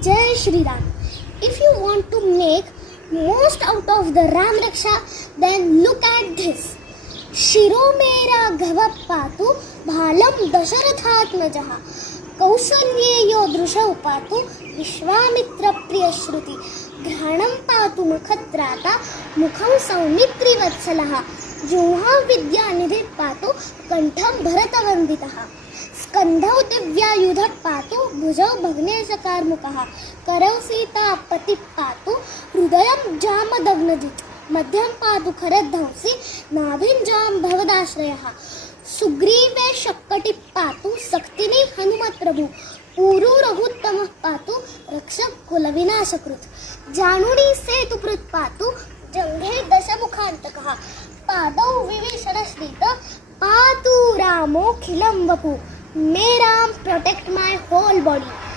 Jai Shri Ram. If you want to make most out of the Ram Raksha, then look at this. Shiro mera ghava patu bhalam dasharathatmajaha कौशल्येयो दृशौ पातु विश्वामित्र प्रिय श्रुति घ्राणं पातु मुखत्राता मुखं सौमित्रिवत्सलः जिह्वा विद्यानिधिः पातु कंठं भरतवन्दितः स्कन्धौ दिव्यायुधः पातु भुजौ भग्नेशकार्मुकः करौ सीतापतिः पातु हृदयं जामदग्नजित् मध्यं पातु खरध्वंसी नाभिं जाम्भवदाश्रयः सुग्रीवे शक्कटी पातु सक्तिनी हनुमत प्रभु पूरु रघुत्तम पातु रक्षक कुलविनाशकृत जानुनी सेतुकृत पातु जंघे दशमुखांतकः पादौ विभीषण श्रीत पातु रामोखिलं वपु मे राम प्रोटेक्ट माय होल बॉडी.